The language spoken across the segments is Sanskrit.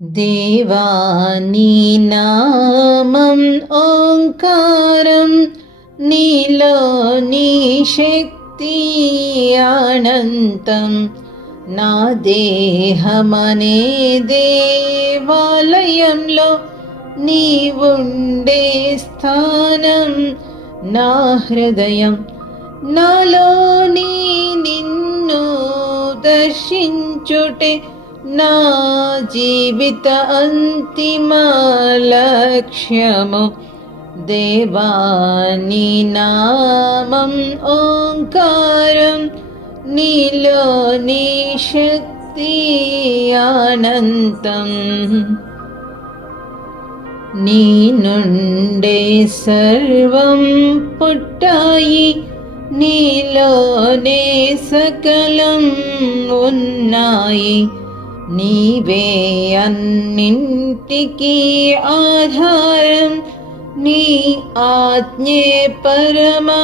దేవాని నామం ఓంకారం నీలో నీ శక్తి అనంతం నా దేహమనే దేవాలయంలో నీవుండే స్థానం నా హృదయం నాలోని నిన్ను దర్శించుటే न जीवित अन्तिमलक्ष्यं देवानि नामम् ओङ्कारं नीलो निशक्ति अनन्तम्। नीनुण्डे सर्वं पुट्टायि नीलोने सकलम् उन्नायि। నీవే అన్నింటికి ఆధారం నీ ఆజ్ఞే పరమా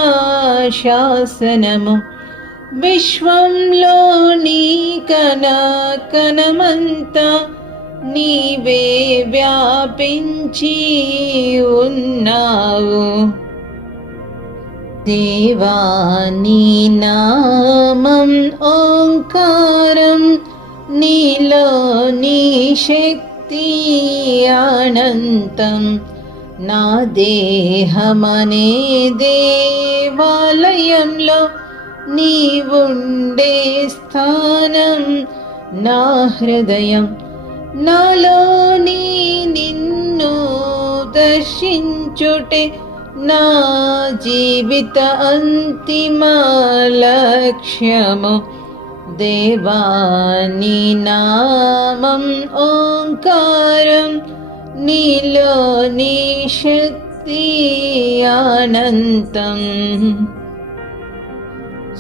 శాసనము విశ్వంలో నీ కన కనమంతా నీవే వ్యాపించి ఉన్నావు దేవాని నామం ఓంకారం నీలో నీ శక్తి అనంతం నా దేహమనే దేవాలయంలో నీవుండే స్థానం నా హృదయం నాలోని నిన్ను దర్శించుటే నా జీవిత అంతిమ లక్ష్యము देवा निमम् ओङ्कारं निलनिशक्ति अनन्तम्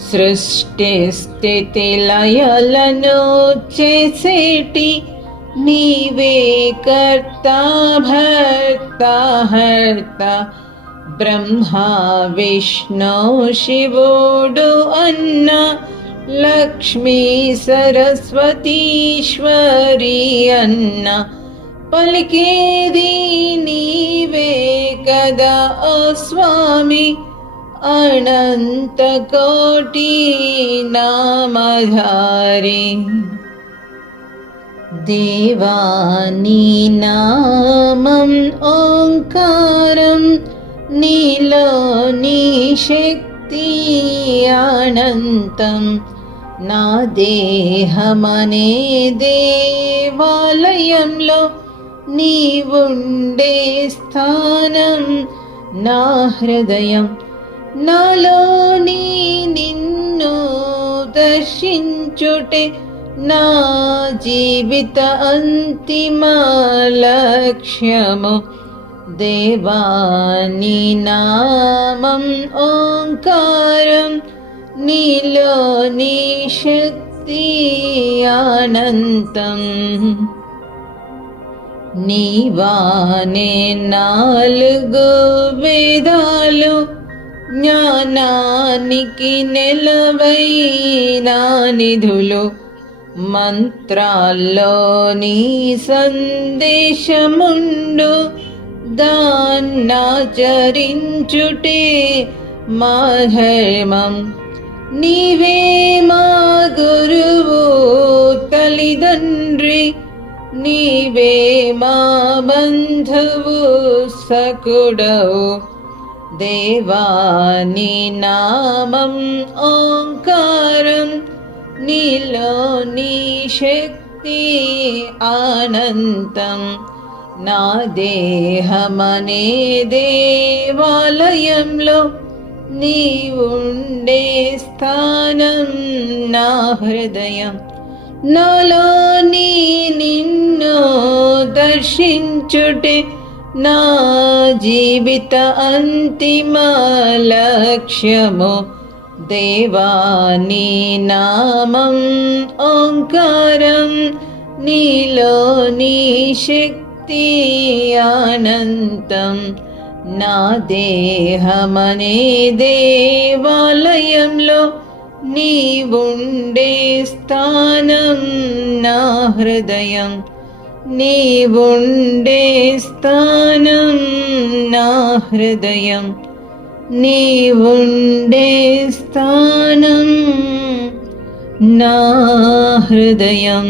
सृष्टि स्थितिलयलनो चे सेटि भर्ता हर्ता ब्रह्मा विष्णो शिवोडु अन्न लक्ष्मी लक्ष्मीसरस्वतीश्वरी अन्ना पलकेदीनीवेकदा अस्वामी अनन्तकोटि नामधारि देवानी नामम् ओङ्कारं नीलनिशक्ति अनन्तम् ఓ స్వామి అనంత కోటి నామధారి దేవాని నామం ఓంకారం నీలో నీ శక్తి అనంతం నా దేహమనే దేవాలయంలో నీవుండే స్థానం నా హృదయం నాలోని నిన్ను దర్శించుటే నా జీవిత అంతిమ లక్ష్యము దేవాని నామం ఓంకారం నీలో నీ శక్తి అనంతం. నీవానే నాలుగు వేదాలు జ్ఞానానికి నెలవైనా నిధులు. మంత్రాల్లో నీ సందేశముండు దాన్నాచరించుటే మా ధర్మం నీవే మా గురువు తల్లిదండ్రి నీవే మా బంధువు సకుడవు దేవాని నామం ఓంకారం నీలో నీ శక్తి అనంతం నా దేహమనే దేవాలయంలో నీవుండే స్థానం నా హృదయం. నాలో నీ నిన్ను దర్శించుటే నా జీవిత అంతిమ లక్ష్యము. దేవాని నామం ఓంకారం నీలో నీ శక్తి అనంతం. నా దేహమనే దేవాలయంలో నీవుండే స్థానం నా హృదయం. నీవుండే స్థానం నా హృదయం. నీవుండే స్థానం నా హృదయం.